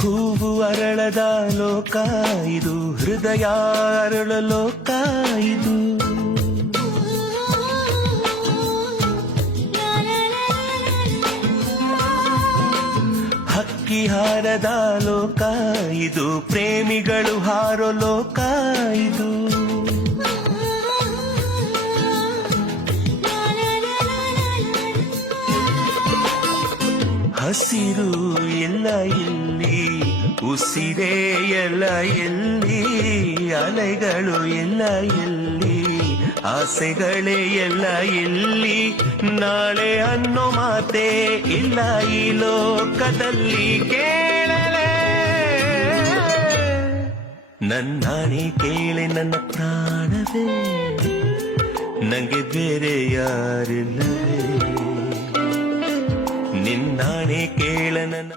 ಹೂವು ಅರಳದ ಲೋಕ ಇದು, ಹೃದಯ ಅರಳ ಲೋಕ ಇದು. ಹಕ್ಕಿ ಹಾರದ ಲೋಕ ಇದು, ಪ್ರೇಮಿಗಳು ಹಾರೋ ಲೋಕ ಇದು. ಹಸಿರು ಎಲ್ಲ ಎಲ್ಲಿ, ಉಸಿರೇ ಎಲ್ಲ ಎಲ್ಲಿ, ಅಲೆಗಳು ಎಲ್ಲ ಎಲ್ಲಿ, ಆಸೆಗಳೇ ಎಲ್ಲ ಎಲ್ಲಿ, ನಾಳೆ ಅನ್ನೋ ಮಾತೇ ಇಲ್ಲ ಈ ಲೋಕದಲ್ಲಿ. ಕೇಳಲೇ ನನ್ನಾಣೆ ಕೇಳೆ ನನ್ನ ಪ್ರಾಣವೇ, ನಂಗೆ ಬೇರೆ ಯಾರಿಲ್ಲವೇ. ನಿನ್ನಾಣೆ ಕೇಳ ನನ್ನ